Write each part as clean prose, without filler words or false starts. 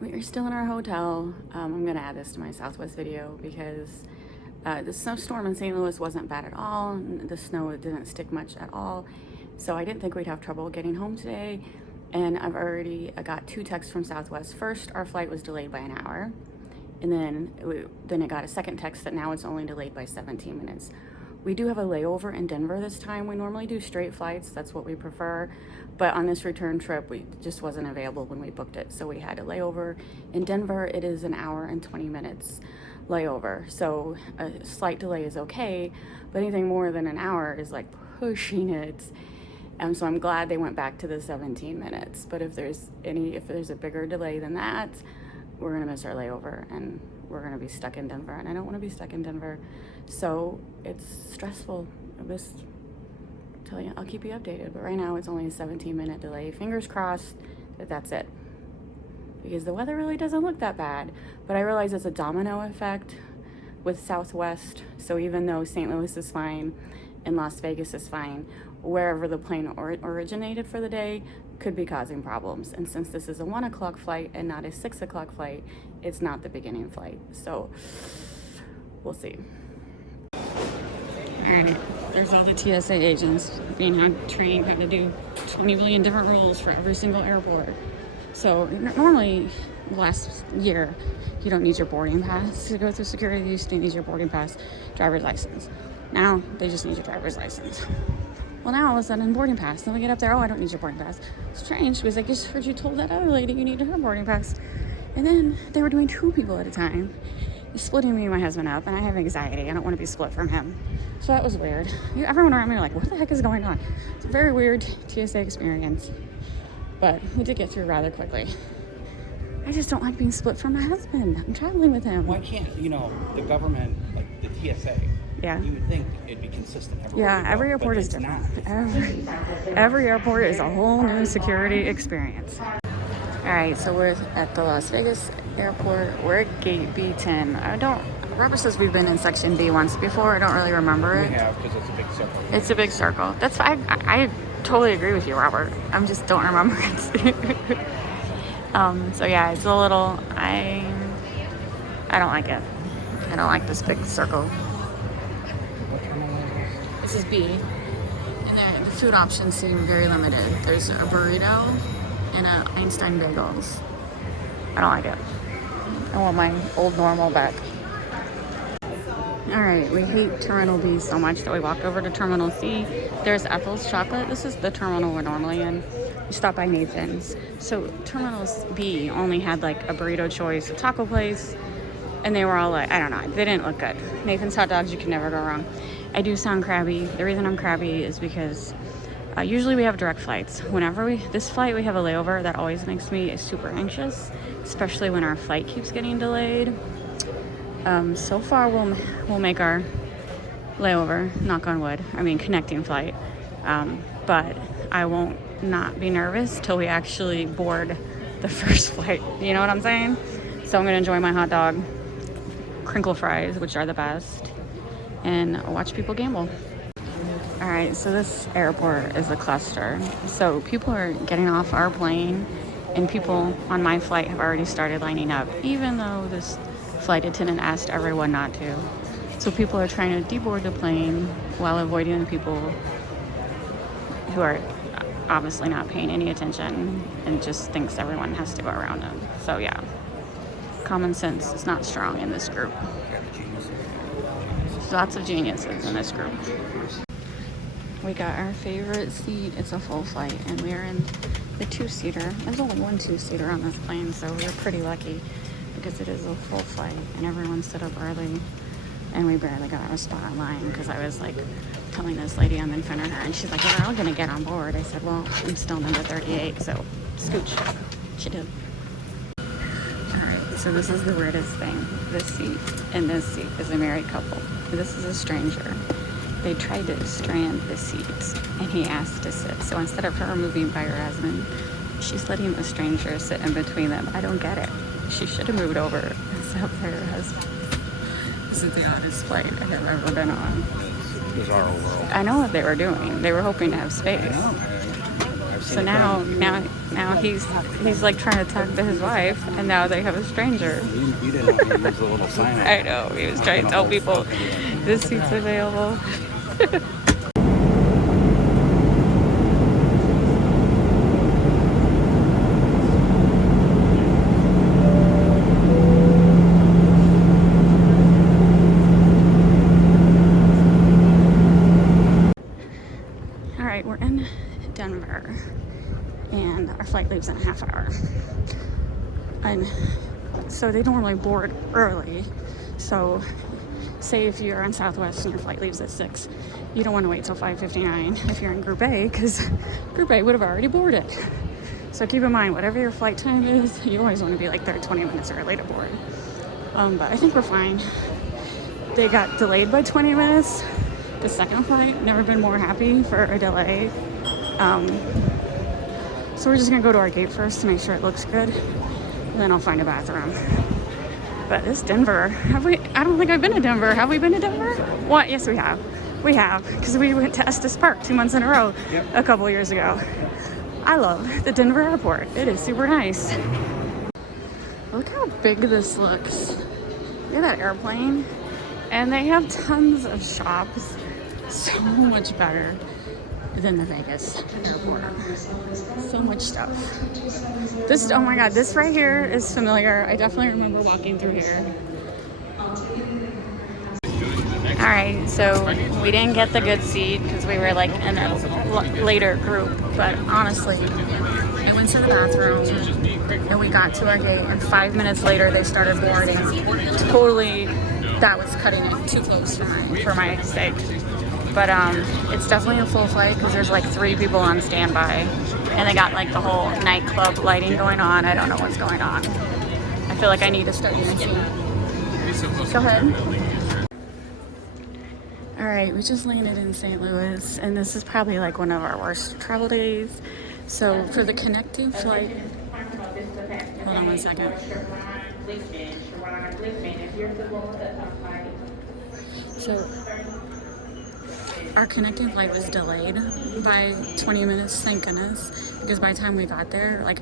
We are still in our hotel. I'm gonna add this to my Southwest video because the snowstorm in St. Louis wasn't bad at all. The snow didn't stick much at all. So I didn't think we'd have trouble getting home today. And I've already got 2 texts from Southwest. First, our flight was delayed by an hour. And then it got a second text that now it's only delayed by 17 minutes. We do have a layover in Denver this time. We normally do straight flights. That's what we prefer. But on this return trip, we just wasn't available when we booked it. So we had a layover in Denver. It is an hour and 20 minutes layover. So a slight delay is okay, but anything more than an hour is like pushing it. So I'm glad they went back to the 17 minutes. But if there's a bigger delay than that, we're gonna miss our layover and we're gonna be stuck in Denver, and I don't want to be stuck in Denver, so it's stressful. I'll keep you updated, but right now it's only a 17-minute delay. Fingers crossed that that's it, because the weather really doesn't look that bad. But I realize it's a domino effect with Southwest, so even though St. Louis is fine and Las Vegas is fine, wherever the plane originated for the day could be causing problems. And since this is a 1 o'clock flight and not a 6 o'clock flight, it's not the beginning flight. So we'll see. All right, there's all the TSA agents being trained how to do 20 million different rules for every single airport. So normally, last year, you don't need your boarding pass to go through security. You used to need your boarding pass, driver's license. Now they just need your driver's license. Well, now all of a sudden, boarding pass. Then we get up there, oh, I don't need your boarding pass. It's strange, because I just heard you told that other lady you needed her boarding pass. And then they were doing 2 people at a time, splitting me and my husband up, and I have anxiety. I don't want to be split from him. So that was weird. Everyone around me were like, what the heck is going on? It's a very weird TSA experience, but we did get through rather quickly. I just don't like being split from my husband. I'm traveling with him. Why can't, the government, like the TSA, yeah, you would think it'd be consistent everywhere. Yeah, every airport is different. Every airport is a whole new security experience. All right, so we're at the Las Vegas airport. We're at gate B10. Robert says we've been in section B once before. I don't really remember it. We have, because it's a big circle. It's a big circle. That's fine. I totally agree with you, Robert. I just don't remember it. So yeah, it's a little, I don't like it. I don't like this big circle. This is B, and the food options seem very limited. There's a burrito and an Einstein bagels. I don't like it. I want my old normal back. All right, we hate Terminal B so much that we walked over to Terminal C. There's Ethel's Chocolate. This is the terminal we're normally in. We stopped by Nathan's. So Terminal B only had like a burrito choice, a taco place, and they were all like, I don't know, they didn't look good. Nathan's hot dogs, you can never go wrong. I do sound crabby. The reason I'm crabby is because usually we have direct flights. Whenever this flight we have a layover, that always makes me super anxious, especially when our flight keeps getting delayed. So far we'll make our layover, knock on wood, connecting flight. But I won't not be nervous till we actually board the first flight. You know what I'm saying? So I'm gonna enjoy my hot dog, crinkle fries, which are the best, and watch people gamble. All right, so this airport is a cluster. So people are getting off our plane, and people on my flight have already started lining up, even though this flight attendant asked everyone not to. So people are trying to deboard the plane while avoiding the people who are obviously not paying any attention and just thinks everyone has to go around them. So yeah, common sense is not strong in this group. Lots of geniuses in this group. We got our favorite seat. It's a full flight, and we're in the 2-seater. There's only one 2-seater on this plane, so we're pretty lucky because it is a full flight and everyone stood up early, and we barely got our spot in line because I was like telling this lady I'm in front of her, and she's like, we're all gonna get on board. I said, well, I'm still number 38, so scooch. She did. Alright, so this is the weirdest thing. This seat and this seat is a married couple. This is a stranger. They tried to strand the seats, and he asked to sit. So instead of her moving by her husband, she's letting a stranger sit in between them. I don't get it. She should have moved over and sat by her husband. This is the oddest flight I have ever been on. Bizarre world. I know what they were doing. They were hoping to have space. I know. I've So now he's like trying to talk to his wife, and now they have a stranger. You didn't want me to use the little sign. I know, he was trying to tell people this seat's available. All right, we're in Denver, and our flight leaves in a half hour. And so they normally board early. So say if you're on Southwest and your flight leaves at 6, you don't want to wait till 5:59 if you're in Group A, because Group A would have already boarded. So keep in mind, whatever your flight time is, you always want to be like 20 minutes early to board. But I think we're fine. They got delayed by 20 minutes. The second flight, never been more happy for a delay. So we're just gonna go to our gate first to make sure it looks good, and then I'll find a bathroom. But this Denver, I don't think I've been to Denver. Have we been to Denver? What? Yes, we have. We have, because we went to Estes Park 2 months in a row a couple years ago. I love the Denver airport. It is super nice. Look how big this looks. Look at that airplane. And they have tons of shops. So much better than the Vegas airport. So much stuff. This, oh my God, this right here is familiar. I definitely remember walking through here. All right, so we didn't get the good seat because we were like in a later group, but honestly, I went to the bathroom and we got to our gate, and 5 minutes later they started boarding. Totally, that was cutting it too close for my sake. But it's definitely a full flight because there's like 3 people on standby, and they got like the whole nightclub lighting going on. I don't know what's going on. I feel like I need to start dancing. Go ahead. All right, we just landed in St. Louis, and this is probably like one of our worst travel days. So for the connecting flight, hold on one second. So our connecting flight was delayed by 20 minutes, thank goodness, because by the time we got there, like,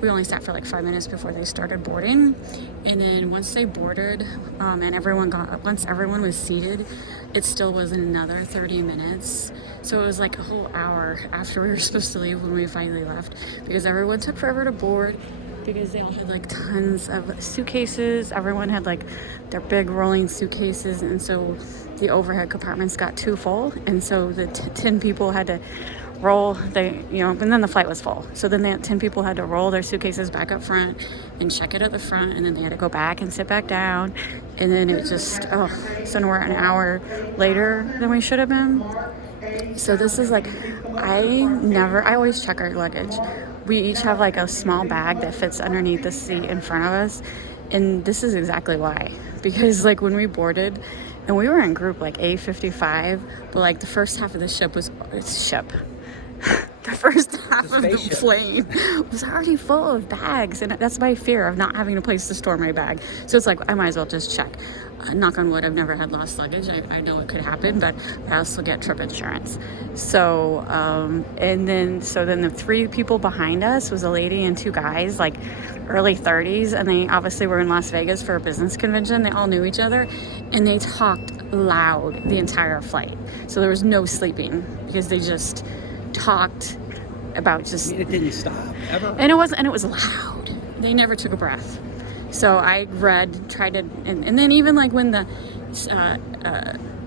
we only sat for like 5 minutes before they started boarding. And then once they boarded, and once everyone was seated, it still was another 30 minutes. So it was like a whole hour after we were supposed to leave when we finally left, because everyone took forever to board, because they all had like tons of suitcases. Everyone had like their big rolling suitcases, and so the overhead compartments got too full, and so the 10 people had to roll and then the flight was full. So then the 10 people had to roll their suitcases back up front and check it at the front, and then they had to go back and sit back down, and then it was just, so we're an hour later than we should have been. So this is like, I always check our luggage. We each have like a small bag that fits underneath the seat in front of us, and this is exactly why. Because like when we boarded, and we were in group like A55, but like the first half of the ship was the first half of the plane was already full of bags, and that's my fear of not having a place to store my bag. So it's like, I might as well just check. Knock on wood, I've never had lost luggage. I know it could happen, but I also get trip insurance. So and then the 3 people behind us was a lady and 2 guys, like early 30s, and they obviously were in Las Vegas for a business convention. They all knew each other, and they talked loud the entire flight. So there was no sleeping, because they just talked about just. It didn't stop ever. And it was loud. They never took a breath. So I tried to, and then even like when the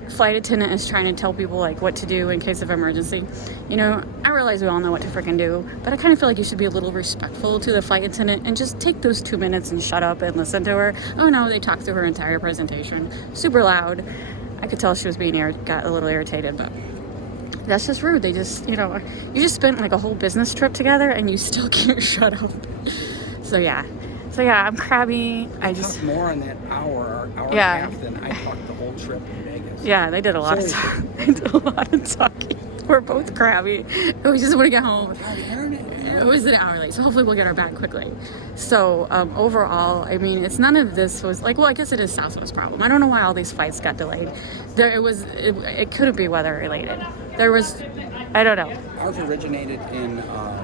flight attendant is trying to tell people like what to do in case of emergency, I realize we all know what to freaking do, but I kind of feel like you should be a little respectful to the flight attendant and just take those 2 minutes and shut up and listen to her. Oh no, they talked through her entire presentation, super loud. I could tell she was got a little irritated, but that's just rude. They just, you just spent like a whole business trip together and you still can't shut up. So yeah, I'm crabby. I just talked more on that hour and a half than I talked the whole trip in Vegas. Yeah, they did a lot of talking. They did a lot of talking. We're both crabby. We just want to get home. It was an hour late, so hopefully we'll get our bag quickly. So overall, I mean, it's none of this was like, well, I guess it is Southwest's problem. I don't know why all these flights got delayed. It couldn't be weather related. I don't know. Ours originated in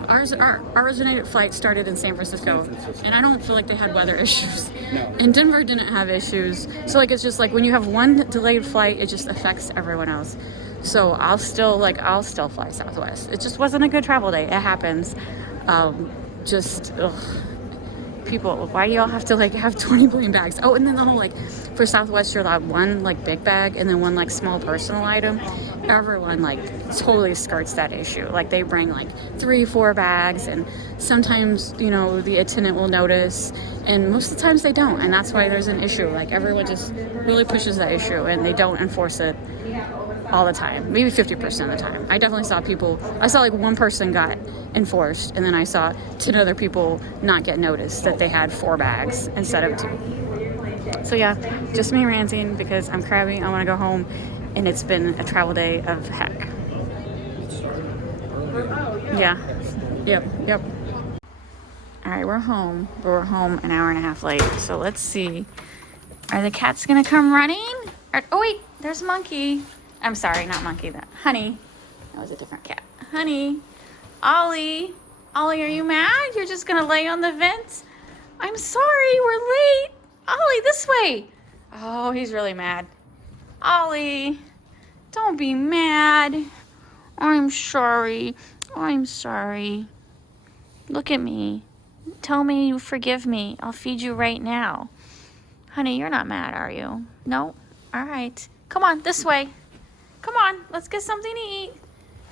Our originated flight started in San Francisco, and I don't feel like they had weather issues. No. And Denver didn't have issues. So like it's just like when you have one delayed flight, it just affects everyone else. So I'll still fly Southwest. It just wasn't a good travel day. It happens. Just ugh. People, why do y'all have to like have 20 billion bags? Oh, and then the whole like for Southwest you're allowed one like big bag and then one like small personal item. Everyone like totally skirts that issue. Like they bring like 3-4 bags, and sometimes, you know, the attendant will notice, and most of the times they don't, and that's why there's an issue. Like everyone just really pushes that issue and they don't enforce it all the time, maybe 50% of the time. I definitely saw people, I saw like one person got enforced, and then I saw 10 other people not get noticed that they had 4 bags instead of 2. So yeah, just me ranting because I'm crabby. I want to go home, and it's been a travel day of heck. Yeah. Yep. All right, we're home, but we're home an hour and a half late. So let's see. Are the cats gonna come running? Oh wait, there's Monkey. I'm sorry, not Monkey. That Honey. That was a different cat. Honey. Ollie. Ollie, are you mad? You're just gonna lay on the vent? I'm sorry, we're late. Ollie, this way. Oh, he's really mad. Ollie, don't be mad. I'm sorry. I'm sorry. Look at me. Tell me you forgive me. I'll feed you right now. Honey, you're not mad, are you? No? All right. Come on, this way. Come on, let's get something to eat.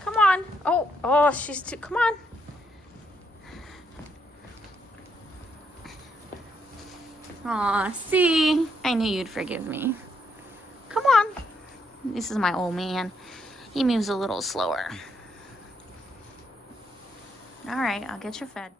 Come on. Oh, she's too, come on. Aw, see? I knew you'd forgive me. Come on. This is my old man. He moves a little slower. All right, I'll get you fed.